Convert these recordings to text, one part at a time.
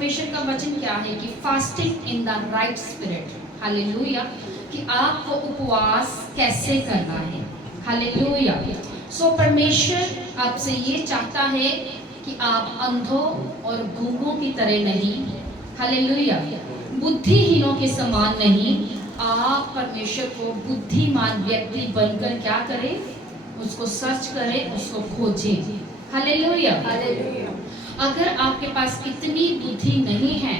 परमेश्वर का वचन क्या है कि fasting in the right spirit, hallelujah, कि आपको उपवास कैसे करना है, हालेलुया। सो परमेश्वर आपसे ये चाहता है कि आप अंधों और गूंगों की तरह नहीं, हालेलुया, बुद्धिहीनों के समान नहीं, आप परमेश्वर को बुद्धिमान व्यक्ति बनकर क्या करें, उसको सर्च करें, उसको खोजें, हालेलुया। अगर आपके पास इतनी बुद्धि नहीं है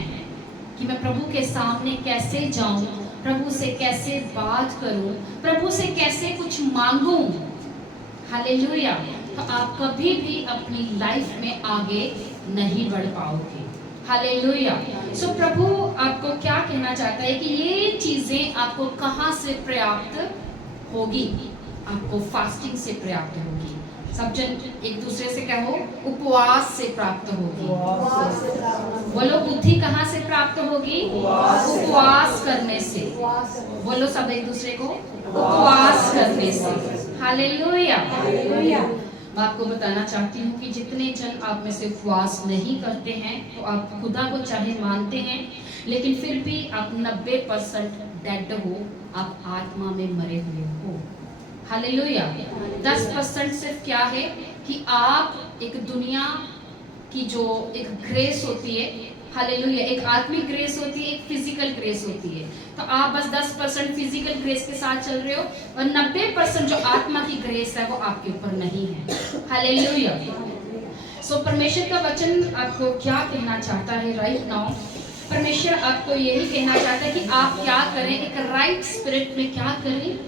कि मैं प्रभु के सामने कैसे जाऊं, प्रभु से कैसे बात करूं, प्रभु से कैसे कुछ मांगूं, हालेलुया, तो आप कभी भी अपनी लाइफ में आगे नहीं बढ़ पाओगे, हालेलुया। सो प्रभु आपको क्या कहना चाहता है कि ये चीजें आपको कहां से प्राप्त होगी, आपको फास्टिंग से प्राप्त होगी। सब जन एक दूसरे से कहो, उपवास से प्राप्त होगी। बोलो, बुद्धि कहाँ से प्राप्त होगी? उपवास करने से। बोलो सब एक दूसरे को, उपवास करने से, हालेलुया। मैं आपको बताना चाहती हूँ कि जितने जन आप में से उपवास नहीं करते हैं, तो आप खुदा को चाहे मानते हैं, लेकिन फिर भी आप 90% डेड हो, आप आत्मा में मरे हुए हो, हालेलुया। 10% सिर्फ क्या है कि आप एक दुनिया की जो एक ग्रेस होती है, हालेलुया, एक आत्मिक ग्रेस होती है, एक फिजिकल ग्रेस होती है, तो आप बस 10% फिजिकल ग्रेस के साथ चल रहे हो और 90% जो आत्मा की ग्रेस है वो आपके ऊपर नहीं है, हालेलुया। सो परमेश्वर का वचन आपको क्या कहना चाहता है राइट नाउ? परमेश्वर आपको यही कहना चाहता है कि आप क्या करें, एक राइट स्पिरिट में क्या करें,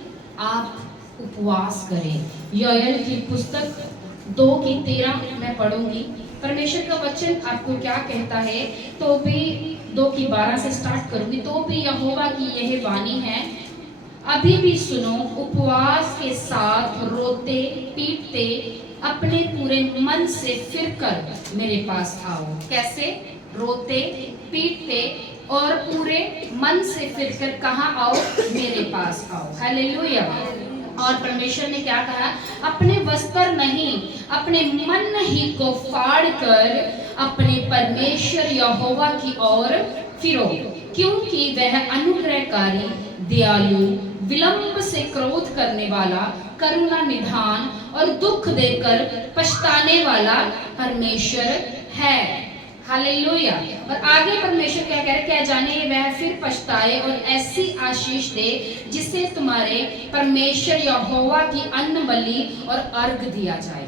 आप उपवास करें। योएल की पुस्तक 2:13 मैं पढ़ूंगी। परमेश्वर का वचन आपको क्या कहता है? तो भी 2:12 से स्टार्ट करूंगी। तो भी यहोवा की यह वाणी है, अभी भी सुनो, उपवास के साथ रोते पीटते अपने पूरे मन से फिरकर मेरे पास आओ। कैसे? रोते पीटते और पूरे मन से फिरकर कहाँ आओ? मेरे पास आओ, हालेलुया। और परमेश्वर ने क्या कहा? अपने वस्त्र नहीं, अपने मन ही को फाड़ कर अपने परमेश्वर यहोवा की ओर फिरो, क्योंकि वह अनुग्रहकारी, दयालु, विलंब से क्रोध करने वाला, करुणा निधान और दुख देकर पछताने वाला परमेश्वर है, हालेलुया। और आगे परमेश्वर क्या कह रहे? क्या जाने वह फिर पछताए और ऐसी आशीष दे जिसे तुम्हारे परमेश्वर यहोवा की अन्न बलि और अर्घ दिया जाए,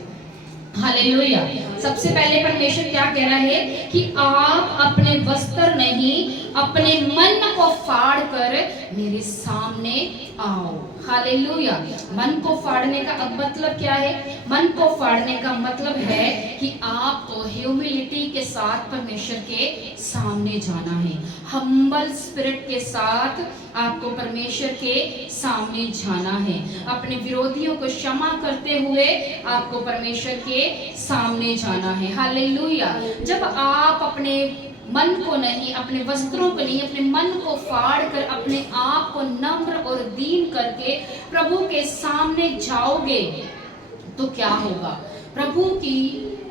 हालेलुया। सबसे पहले परमेश्वर क्या कह रहा है कि आप अपने वस्त्र नहीं, अपने मन को फाड़ कर मेरे सामने आओ, हालेलुया। मन को फाड़ने का अब मतलब क्या है? मन को फाड़ने का मतलब है कि आपको ह्यूमिलिटी के साथ परमेश्वर के सामने जाना है, हम्बल स्पिरिट के साथ आपको परमेश्वर के सामने जाना है, अपने विरोधियों को क्षमा करते हुए आपको परमेश्वर के सामने जाना है, हालेलुया। जब आप अपने मन को नहीं, अपने वस्त्रों को नहीं, अपने मन को फाड़ कर अपने आप को नम्र और दीन करके प्रभु के सामने जाओगे तो क्या होगा? प्रभु की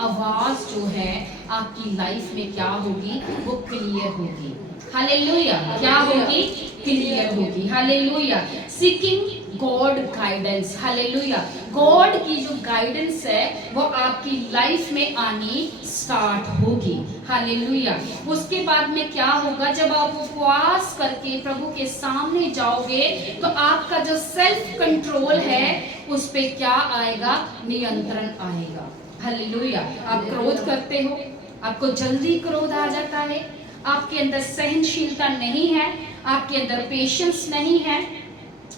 आवाज जो है आपकी लाइफ में क्या होगी? वो क्लियर होगी, हालेलुया। क्या होगी? क्लियर होगी, hallelujah. Seeking God guidance, hallelujah. God की जो गाइडेंस है वो आपकी लाइफ में आनी स्टार्ट होगी, हालेलुया। उसके बाद में क्या होगा? जब आप उपवास करके प्रभु के सामने जाओगे तो आपका जो सेल्फ कंट्रोल है उस पे क्या आएगा? नियंत्रण आएगा, हालेलुया। आप क्रोध करते हो, आपको जल्दी क्रोध आ जाता है, आपके अंदर सहनशीलता नहीं है, आपके अंदर पेशेंस नहीं है,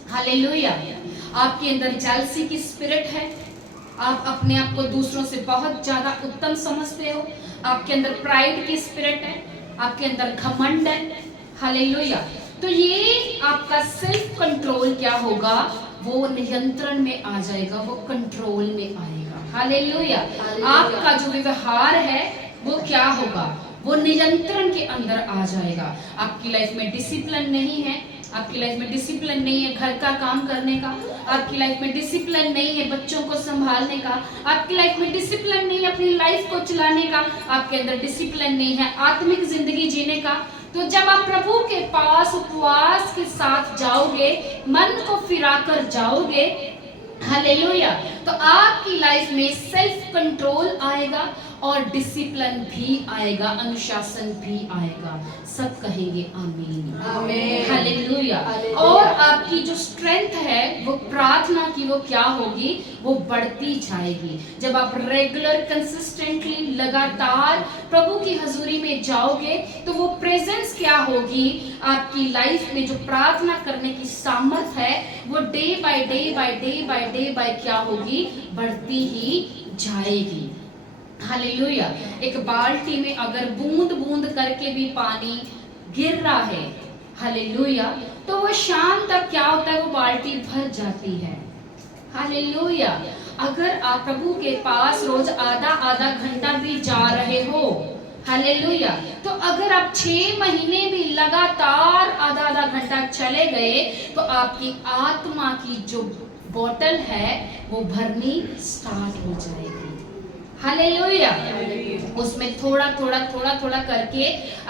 हालेलुया। आपके अंदर जेलसी की स्पिरिट है, आप अपने आप को दूसरों से बहुत ज्यादा उत्तम समझते हो, आपके अंदर प्राइड की स्पिरिट है, आपके अंदर घमंड है, हालेलुया। तो ये आपका सेल्फ कंट्रोल क्या होगा? वो नियंत्रण में आ जाएगा, वो कंट्रोल में आएगा, हालेलुया। आपका जो व्यवहार है वो क्या होगा? वो नियंत्रण के अंदर आ जाएगा। आपकी लाइफ में डिसिप्लिन नहीं है, आपकी लाइफ में डिसिप्लिन नहीं है घर का काम करने का, आपकी लाइफ में डिसिप्लिन नहीं है बच्चों को संभालने का, आपकी लाइफ में डिसिप्लिन नहीं है अपनी लाइफ को चलाने का, आपके अंदर डिसिप्लिन नहीं है आत्मिक जिंदगी जीने का। तो जब आप प्रभु के पास उपवास के साथ जाओगे, मन को फिराकर जाओगे, हालेलुया, तो आपकी लाइफ में सेल्फ कंट्रोल आएगा और डिसिप्लिन भी आएगा, अनुशासन भी आएगा। सब कहेंगे आमीन, आमीन, हालेलुया। हालेलुया। और आपकी जो स्ट्रेंथ है वो प्रार्थना की, वो क्या होगी, वो बढ़ती जाएगी। जब आप रेगुलर कंसिस्टेंटली लगातार प्रभु की हजूरी में जाओगे तो वो प्रेजेंस क्या होगी आपकी लाइफ में, जो प्रार्थना करने की सामर्थ है वो day by day by day by day by क्या होगी, बढ़ती ही जाएगी। हालेलुया। एक बाल्टी में अगर बूंद बूंद करके भी पानी गिर रहा है, हालेलुया, तो वो शाम तक क्या होता है, वो बाल्टी भर जाती है। हालेलुया। अगर आप प्रभु के पास रोज आधा आधा घंटा भी जा रहे हो, हालेलुया, तो अगर आप 6 महीने भी लगातार आधा आधा घंटा चले गए तो आपकी आत्मा की जो बोतल है वो भरनी स्टार्ट हो जाएगी। हालेलुया। उसमें थोड़ा थोड़ा थोड़ा थोड़ा करके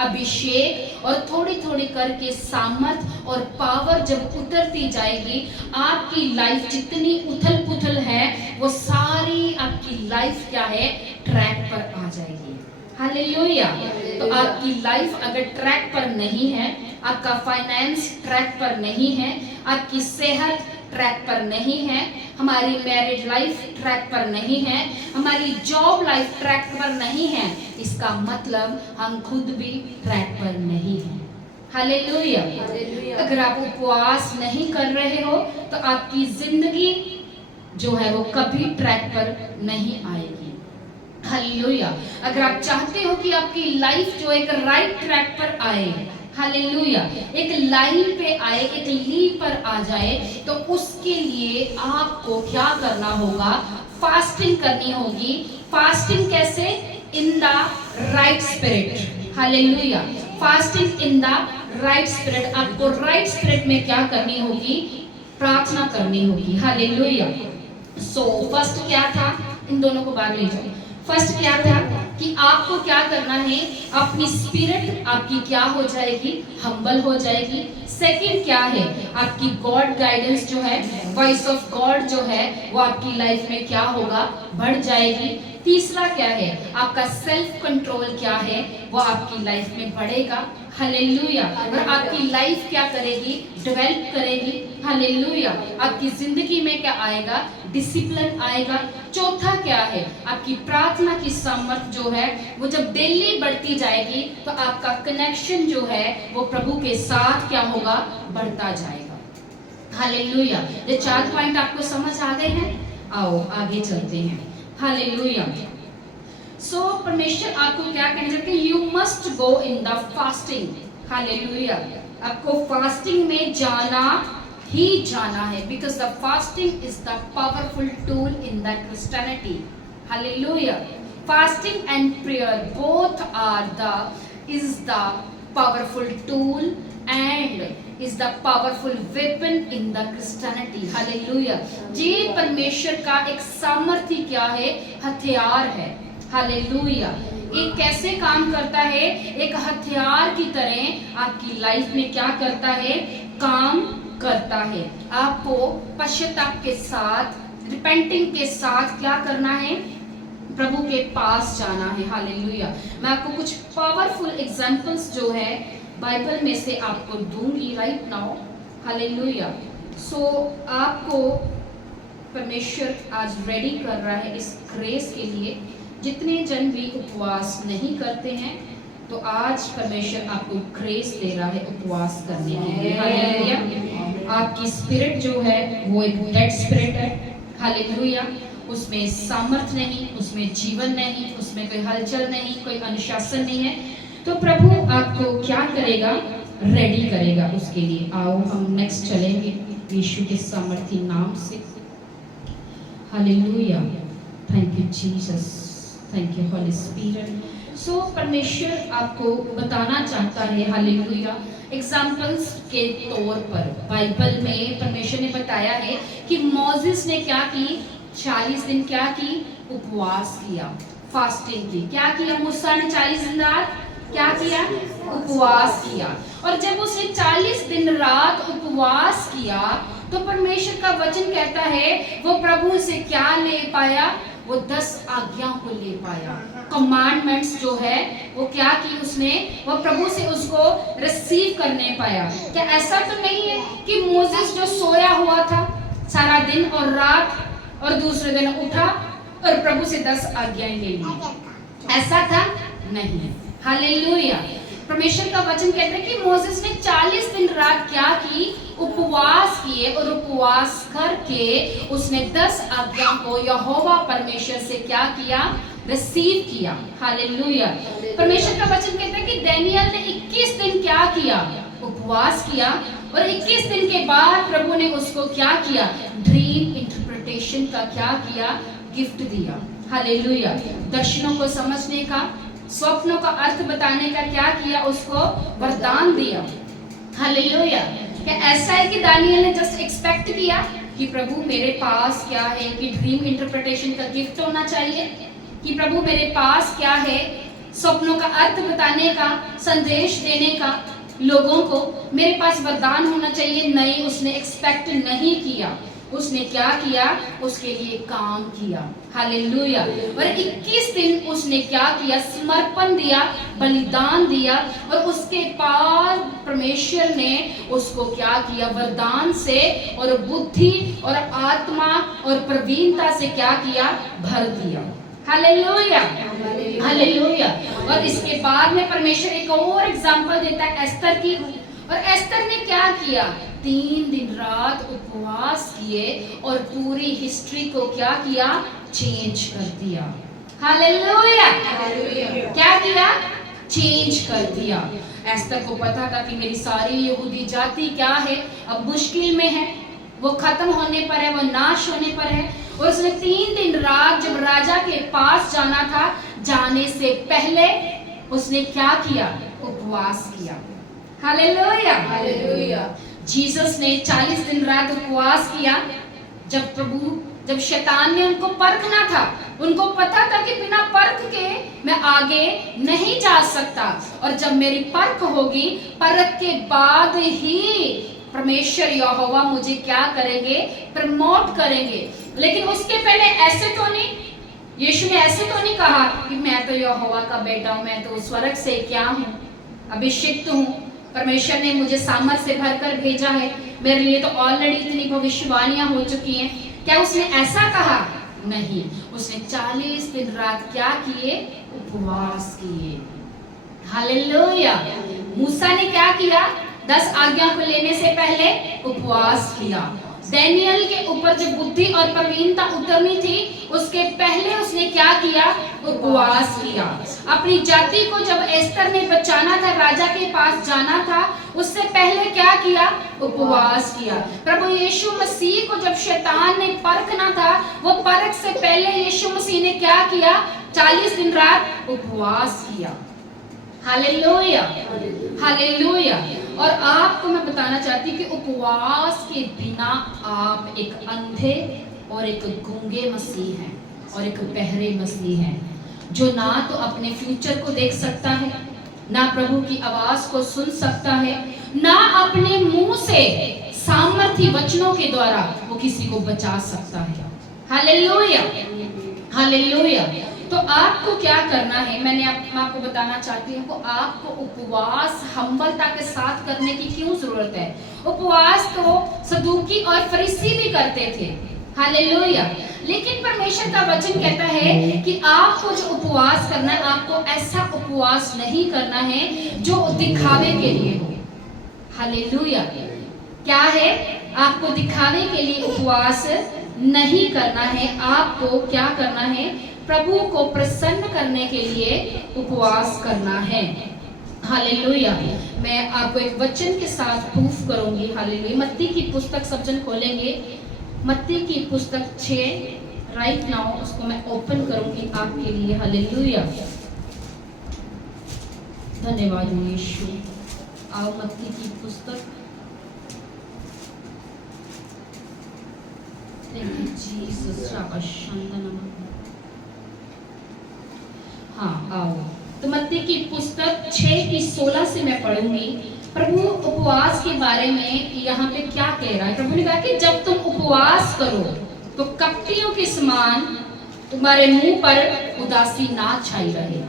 अभिषेक और थोड़ी थोड़ी करके सामर्थ और पावर जब उतरती जाएगी, आपकी लाइफ जितनी उथल पुथल है वो सारी आपकी लाइफ क्या है, ट्रैक पर आ जाएगी। हालेलुया। तो आपकी लाइफ अगर ट्रैक पर नहीं है, आपका फाइनेंस ट्रैक पर नहीं है, आपकी सेहत ट्रैक पर नहीं है, हमारी मैरिज लाइफ ट्रैक पर नहीं है, हमारी जॉब लाइफ ट्रैक पर नहीं है, इसका मतलब हम खुद भी ट्रैक पर नहीं हैं। हालेलुया। अगर आप उपवास नहीं कर रहे हो तो आपकी जिंदगी जो है वो कभी ट्रैक पर नहीं आएगी। हालेलुया। अगर आप चाहते हो कि आपकी लाइफ जो एक राइट ट्रैक पर आए, हालेलुया, एक लाइन पे आए, एक लीड पर आ जाए, तो उसके लिए आपको क्या करना होगा, फास्टिंग करनी होगी। फास्टिंग कैसे, in the right spirit. Hallelujah. Fasting in the right spirit. आपको राइट स्पिरिट में क्या करनी होगी, प्रार्थना करनी होगी। हालेलुया। सो फर्स्ट क्या था, इन दोनों को बाहर ले जाओ। फर्स्ट क्या था कि आपको क्या करना है, अपनी स्पिरिट आपकी क्या हो जाएगी, हम्बल हो जाएगी। सेकंड क्या है, आपकी गॉड गाइडेंस जो है, वॉइस ऑफ गॉड जो है वो आपकी लाइफ में क्या होगा, बढ़ जाएगी। तीसरा क्या है, आपका सेल्फ कंट्रोल क्या है, वो आपकी लाइफ में बढ़ेगा। हालेलुया। और आपकी लाइफ क्या करेगी, डेवलप करेगी। हालेलुया। आपकी जिंदगी में क्या आएगा, डिसिप्लिन आएगा। चौथा क्या है, आपकी प्रार्थना की सामर्थ जो है वो जब डेली बढ़ती जाएगी तो आपका कनेक्शन जो है वो प्रभु के साथ क्या होगा, बढ़ता जाएगा। हालेलुया। ये 4 पॉइंट आपको समझ आ गए हैं, आओ आगे चलते हैं। हालेलुया। सो परमेश्वर आपको क्या कहना चाहते हैं, you must go in the fasting. Hallelujah. आपको फास्टिंग में जाना ही जाना है, because the fasting is the powerful tool in the Christianity. Hallelujah. Fasting and prayer both are the is the powerful tool and is the powerful weapon in the Christianity. Hallelujah. ये परमेश्वर का एक सामर्थ्य क्या है, हथियार है। हालेलुया। ये कैसे काम करता है, एक हथियार की तरह आपकी लाइफ में क्या करता है, काम करता है। आपको पश्चाताप के साथ, रिपेंटिंग के साथ क्या करना है, प्रभु के पास जाना है। हालेलुया। मैं आपको कुछ पावरफुल एग्जांपल्स जो है बाइबल में से आपको दूंगी राइट नाउ। हालेलुया। सो आपको परमेश्वर आज रेडी कर रहा है इस ग्रेस के लिए। जितने जन भी उपवास नहीं करते हैं तो आज परमेश्वर आपको ग्रेस दे रहा है उपवास करने के लिए। हालेलुया। आपकी स्पिरिट जो है वो एक डेड स्पिरिट है। हालेलुया। उसमें सामर्थ नहीं, उसमें जीवन नहीं, उसमें कोई हलचल नहीं, कोई अनुशासन नहीं है। तो प्रभु आपको क्या करेगा, रेडी करेगा उसके लिए। आओ हम नेक्स्ट चलेंगे यीशु के सामर्थी नाम से। Hallelujah. Thank you Jesus, thank you Holy Spirit. So परमेश्वर आपको बताना चाहता है, हालेलुया, एग्जाम्पल्स के तौर पर बाइबल में परमेश्वर ने बताया है कि मोसेस ने क्या की, 40 दिन क्या की, उपवास किया, फास्टिंग की। क्या किया मूसा ने 40 दिन रात, क्या किया? उपवास किया। और जब उसने 40 दिन रात उपवास किया तो परमेश्वर का वचन कहता है वो प्रभु से क्या ले पाया? वो 10 आज्ञाओं को ले पाया। कमांडमेंट्स जो है वो क्या की उसने? वो प्रभु से उसको रिसीव करने पाया। क्या ऐसा तो नहीं है कि मोसेस जो सोया हुआ था सारा दिन और रात और दूसरे दिन उठा और प्रभु से 10 आज्ञाएं ले ली? ऐसा था? नहीं। हालेलुया। परमेश्वर का वचन कहता है कि मोसेस ने 40 दिन रात क्या की? उपवास किए और उपवास करके उसने 10 आज्ञाओं को यहोवा परमेश्वर से क्या किया? रिसीव किया। हालेलुया। परमेश्वर का वचन कहता है कि दानियल ने 21 दिन क्या किया? उपवास किया और 21 दिन के बाद प्रभु ने उसको क्या किया? ड्रीम इंटरप्रिटेशन का क्या किया? गिफ्ट दिया। हालेलुया। दर्शनों को समझने का, स्वप्नों का अर्थ बताने का क्या किया? उसको वरदान दिया। हालेलुया। क्या ऐसा है कि दानियल ने जस्ट एक्सपेक्ट किया कि प्रभु मेरे पास क्या है कि ड्रीम इंटरप्रिटेशन का गिफ्ट होना चाहिए, कि प्रभु मेरे पास क्या है स्वप्नों का अर्थ बताने का, संदेश देने का, लोगों को मेरे पास वरदान होना चाहिए? नहीं, उसने एक्सपेक्ट नहीं किया। उसने क्या किया? उसके लिए काम किया। हालेलुया। और 21 दिन उसने क्या किया? समर्पण दिया, बलिदान दिया और उसके बाद परमेश्वर ने उसको क्या किया? वरदान से और बुद्धि और आत्मा और प्रवीणता से क्या किया? भर दिया। हालेलुया। हालेलुया। और इसके बाद में परमेश्वर एक और एग्जांपल देता है एस्तर की। और एस्तर ने क्या किया? 3 दिन रात उपवास किए और पूरी हिस्ट्री को क्या किया? चेंज कर दिया। हालेलुया। क्या किया? चेंज कर दिया। एस्तर को पता था कि मेरी सारी यहूदी जाति क्या है? अब मुश्किल में है, वो खत्म होने पर है, वो नाश होने पर है। और उसने 3 दिन रात जब राजा के पास जाना था, जाने से पहले उसने क्या किया? उपवास किया। हालेलुया। हालेलुया। जीसस ने 40 दिन रात उपवास किया। जब शैतान ने उनको परखना था, उनको पता था कि बिना परख के मैं आगे नहीं जा सकता, और जब मेरी परख होगी, परख के बाद ही परमेश्वर यहोवा मुझे क्या करेंगे? प्रमोट करेंगे। लेकिन उसके पहले ऐसे तो नहीं, यीशु ने ऐसे तो नहीं कहा कि मैं तो यहोवा का बेटा हूं, मैं तो स्वर्ग से क्या हूं, अभिषिक्त हूं, परमेश्वर ने मुझे सामर्थ से भरकर भेजा है, मेरे लिए तो ऑलरेडी इतनी भविष्यवाणियां हो चुकी हैं। क्या उसने ऐसा कहा? नहीं। उसने 40 दिन रात क्या किए? उपवास किए। हालेलुया। मूसा ने क्या किया? 10 आज्ञा को लेने से पहले उपवास किया। दानियल के ऊपर जब बुद्धि और प्रवीणता उतरनी थी, उसके पहले उसने क्या किया? उपवास किया। अपनी जाति को जब एस्तर ने बचाना था, राजा के पास जाना था, उससे पहले क्या किया? उपवास किया। प्रभु यीशु मसीह को जब शैतान ने परखना था, वो परख से पहले यीशु मसीह ने क्या किया? 40 दिन रात उपवास किया। हालेलुया। हालेलुया। और आपको मैं बताना चाहती हूँ कि उपवास के बिना आप एक अंधे और एक गूंगे मसीह हैं और एक बहरे मसीह हैं, जो ना तो अपने फ्यूचर को देख सकता है, ना प्रभु की आवाज को सुन सकता है, ना अपने मुंह से सामर्थी वचनों के द्वारा वो किसी को बचा सकता है। हालेलुया। हालेलुया। तो आपको क्या करना है? मैं आपको बताना चाहती हूँ को आपको उपवास हम्बलता के साथ करने की क्यों जरूरत है? उपवास तो सदूकी और फरीसी भी करते थे। हालेलुया। लेकिन परमेश्वर का वचन कहता है कि आपको जो उपवास करना है, आपको ऐसा उपवास नहीं करना है जो दिखावे के लिए हो। हालेलुया। क्या है? आपको दिखावे के लिए उपवास नहीं करना है। आपको क्या करना है? प्रभु को प्रसन्न करने के लिए उपवास करना है। हालेलुया। मैं आपको एक वचन के साथ प्रूफ करूंगी। हालेलुया। मत्ती की पुस्तक, सब जन खोलेंगे, मत्ती की पुस्तक 6 राइट नाउ उसको मैं ओपन करूंगी आपके लिए। हालेलुया। धन्यवाद यीशु। आओ मत्ती की पुस्तक, थैंक यू जीसस। हाँ आओ तो मत्ती की पुस्तक 6:16 से मैं पढ़ूंगी। प्रभु उपवास के बारे में यहाँ पे क्या कह रहा है? प्रभु ने कहा कि जब तुम उपवास करो तो कपटियों के समान तुम्हारे मुंह पर उदासी ना छाई रहे।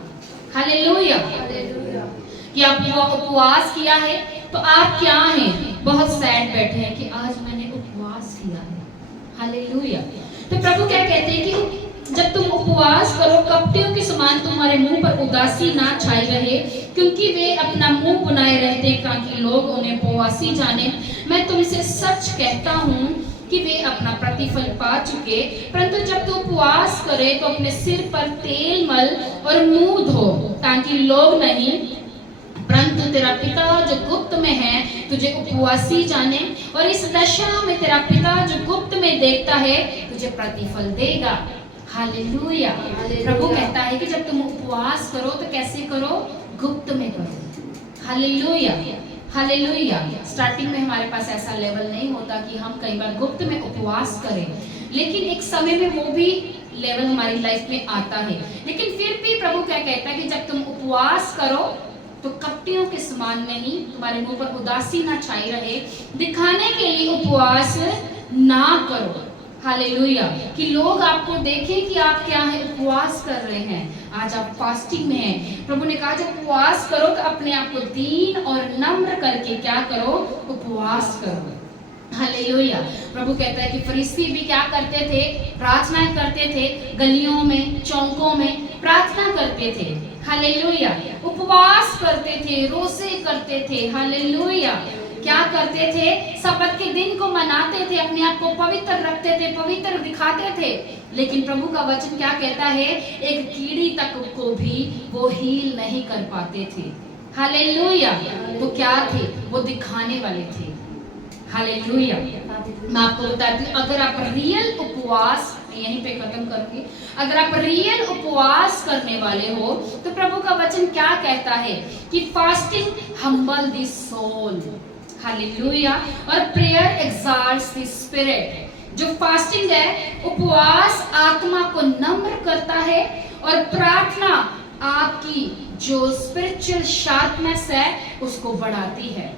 हालेलुया। कि आपने वो उपवास किया है तो आप क्या हैं? बहुत सैड बैठे हैं कि आज मैंने उपवास किया है। हालेलुया। तो प्रभु क्या कहते हैं कि जब तुम उपवास करो कपटियों के समान तुम्हारे मुंह पर उदासी ना छाई रहे, क्योंकि वे अपना मुंह बनाए रहते ताकि लोग उन्हें उपवासी जाने। मैं तुमसे सच कहता हूँ कि वे अपना प्रतिफल पा चुके। परंतु जब तू उपवास करे तो अपने सिर पर तेल मल और मुंह धो, ताकि लोग नहीं परंतु तेरा पिता जो गुप्त में है तुझे उपवासी जाने, और इस दशा में तेरा पिता जो गुप्त में देखता है तुझे प्रतिफल देगा। हालेलुया। प्रभु कहता है कि जब तुम उपवास करो तो कैसे करो? गुप्त में करो। हालेलुया। हालेलुया। स्टार्टिंग में हमारे पास ऐसा लेवल नहीं होता कि हम कई बार गुप्त में उपवास करें, लेकिन एक समय में वो भी लेवल हमारी लाइफ में आता है। लेकिन फिर भी प्रभु क्या कहता है कि जब तुम उपवास करो तो कपटियों के समान नहीं, तुम्हारे मुंह पर उदासी ना छाई रहे, दिखाने के लिए उपवास ना करो। हालेलुया। कि लोग आपको देखें कि आप क्या है, उपवास कर रहे हैं, आज आप फास्टिंग में हैं। प्रभु ने कहा जब उपवास करो तो अपने आप को दीन और नम्र करके क्या करो? उपवास करो। हालेलुया। प्रभु कहता है कि फरीसी भी क्या करते थे? प्रार्थना करते थे, गलियों में चौकों में प्रार्थना करते थे। हालेलुया। उपवास करते थे, रोजे करते थे। हालेलुया। क्या करते थे? सब्त के दिन को मनाते थे, अपने आप को पवित्र रखते थे, पवित्र दिखाते थे। लेकिन प्रभु का वचन क्या कहता है? एक कीड़ी तक को भी वो हील नहीं कर पाते थे। हालेलुया। तो क्या थे? वो दिखाने वाले थे। हालेलुया। मैं आपको बताती हूँ, अगर आप रियल उपवास, यहीं पे खत्म करूंगी, अगर आप रियल उपवास करने वाले हो तो प्रभु का वचन क्या कहता है कि fasting humble the soul. Hallelujah. और प्रेयर एक्साल्ट्स द स्पिरिट। जो फास्टिंग है, उपवास आत्मा को नम्र करता है, और प्रार्थना आपकी जो स्पिरिचुअल शार्पनेस है उसको बढ़ाती है।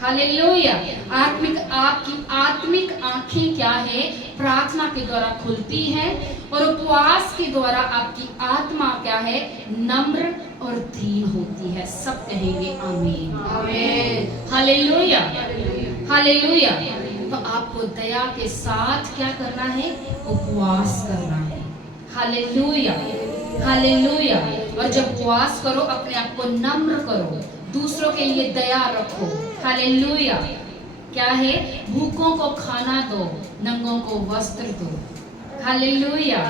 हालेलुया। आपकी आत्मिक आंखें क्या है? प्रार्थना के द्वारा खुलती है, और उपवास के द्वारा आपकी आत्मा क्या है? नम्र और दीन होती है। सब कहेंगे आमीन। आमीन। हालेलुया। हालेलुया। तो आपको दया के साथ क्या करना है? उपवास करना है। हालेलुया। हालेलुया। और जब उपवास करो अपने आप को नम्र करो, दूसरों के लिए दया रखो। हालेलुया। क्या है? भूखों को खाना दो, नंगों को वस्त्र दो। हालेलुया।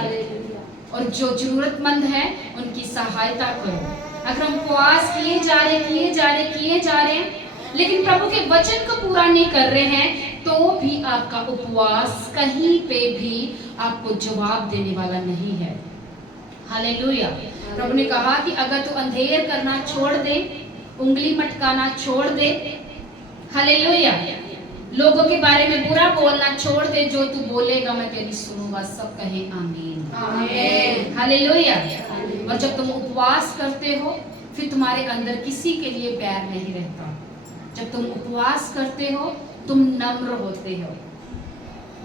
और जो जरूरतमंद है उनकी सहायता करो। अगर हम उपवास किए जा रहे हैं लेकिन प्रभु के वचन को पूरा नहीं कर रहे हैं, तो भी आपका उपवास कहीं पे भी आपको जवाब देने वाला नहीं है। हालेलुया। प्रभु ने कहा कि अगर तू अंधेर करना छोड़ दे, उंगली मटकाना छोड़ दे, हालेलुया, लोगों के बारे में बुरा बोलना छोड़ दे, जो तू बोलेगा मैं तेरी सुनूंगा। सब कहे आमीन। आमीन। हालेलुया। और जब तुम उपवास करते हो फिर तुम्हारे अंदर किसी के लिए बैर नहीं रहता। जब तुम उपवास करते हो तुम नम्र होते हो।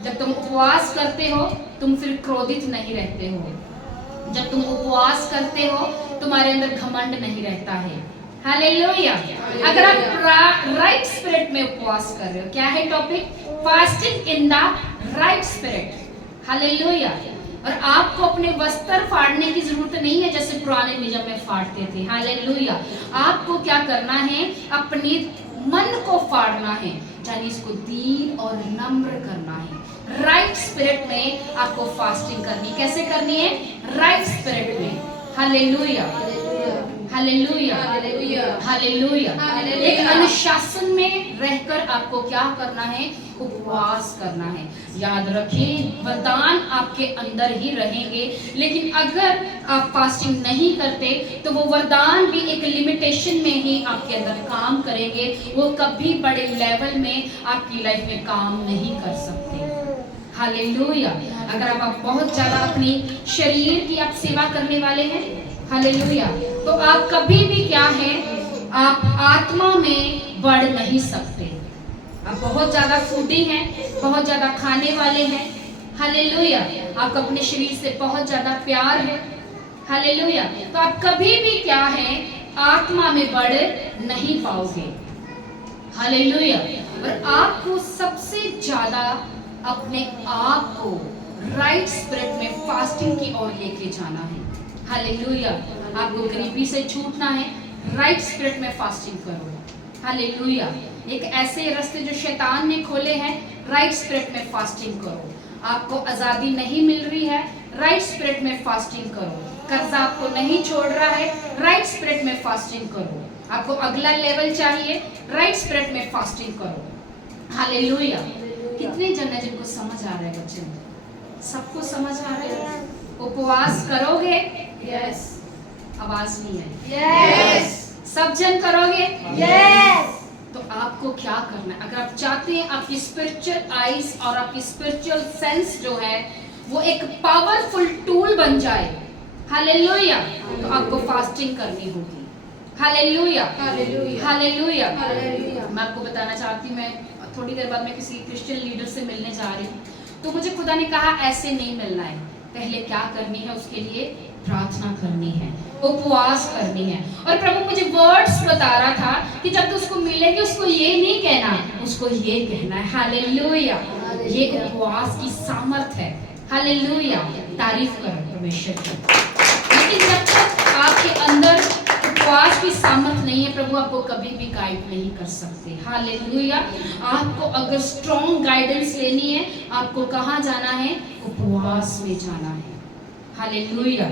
जब तुम उपवास करते हो तुम फिर क्रोधित नहीं रहते हो। जब तुम उपवास करते हो तुम्हारे अंदर घमंड नहीं रहता है। हालेलुया। अगर आप राइट स्पिरिट में उपवास कर रहे हो, क्या है topic? Fasting in the right spirit. Hallelujah. और आपको अपने वस्त्र फाड़ने की जरूरत नहीं है जैसे पुराने नियम में फाड़ते थे। हालेलुया। आपको क्या करना है? अपने मन को फाड़ना है, यानी इसको दीन और नम्र करना है। राइट स्पिरिट में आपको फास्टिंग करनी। कैसे करनी है? राइट स्पिरिट में। हालेलुया। हालेलुया। हालेलुया। एक अनुशासन में रहकर आपको क्या करना है? उपवास करना है। याद रखिए वरदान आपके अंदर ही रहेंगे, लेकिन अगर आप फास्टिंग नहीं करते तो वो वरदान भी एक लिमिटेशन में ही आपके अंदर काम करेंगे। वो कभी बड़े लेवल में आपकी लाइफ में काम नहीं कर सकते। हालेलुया। अगर आप बहुत ज्यादा अपनी शरीर की आप सेवा करने वाले हैं, हालेलुया। तो आप कभी भी क्या है, आप आत्मा में बढ़ नहीं सकते। आप बहुत ज्यादा फूडी हैं, बहुत ज्यादा खाने वाले हैं, हालेलुया, आपको अपने शरीर से बहुत ज्यादा प्यार है, हालेलुया, तो आप कभी भी क्या है, आत्मा में बढ़ नहीं पाओगे, हालेलुया। और आपको सबसे ज्यादा अपने आप को राइट स्पिरिट में फास्टिंग की ओर लेके जाना है, हालेलुया। आपको गरीबी से छूटना है, राइट स्पिरिट में फास्टिंग करो, हालेलुया। एक ऐसे रास्ते जो शैतान ने खोले हैं, राइट स्पिरिट में फास्टिंग करो। आपको आजादी नहीं मिल रही है, राइट स्पिरिट में फास्टिंग करो। कर्जा आपको नहीं छोड़ रहा है, राइट स्पिरिट में फास्टिंग करो। आपको अगला लेवल चाहिए, राइट स्पिरिट में फास्टिंग करो, हालेलुया। कितने जन है जिनको समझ आ रहा है बच्चे? सबको समझ आ रहा है? उपवास करोगे? यस। आवाज नहीं है। यस। सब जन करोगे? यस। तो आपको क्या करना है? अगर आप चाहते हैं आपकी स्पिरिचुअल आईज और आपकी स्पिरिचुअल सेंस जो है वो एक पावरफुल टूल बन जाए, हालेलुया, तो आपको फास्टिंग करनी होगी, हालेलुया, हालेलुया, हालेलुया। हालेलुया। मैं आपको बताना चाहती हूँ, मैं थोड़ी देर बाद में किसी क्रिश्चियन लीडर से मिलने जा रही हूँ, तो मुझे खुदा ने कहा ऐसे नहीं मिलना है, पहले क्या करनी है, उसके लिए प्रार्थना करनी है, उपवास करनी है। और प्रभु मुझे वर्ड्स बता रहा था कि जब तू उसको मिलेगी उसको ये नहीं कहना, उसको ये कहना है, हालेलुया। ये उपवास की सामर्थ है, हालेलुया। तारीफ करो परमेश्वर की। लेकिन जब तक आपके अंदर उपवास की सामर्थ नहीं है, प्रभु आपको कभी भी गाइड नहीं कर सकते, हालेलुया। आपको अगर स्ट्रॉन्ग गाइडेंस लेनी है, आपको कहाँ जाना है? उपवास में जाना है, हालेलुया।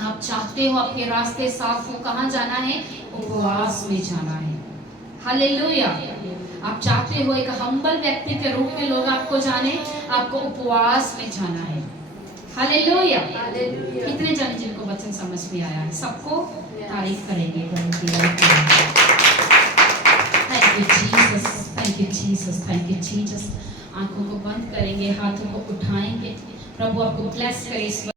आप चाहते हो आपके रास्ते साफ हो, कहाँ जाना है? उपवास में जाना है, हालेलुया। आप चाहते हो एक हम्बल व्यक्ति के रूप में लोग आपको जाने, आपको उपवास में जाना है, हालेलुया। कितने जन जिनको वचन समझ में आया है, सबको तारीफ करेंगे। Thank you Jesus, thank you Jesus, thank you Jesus. आंखों को बंद करेंगे, हाथों को उठाएंगे। प्रभु आपको ब्लेस करे।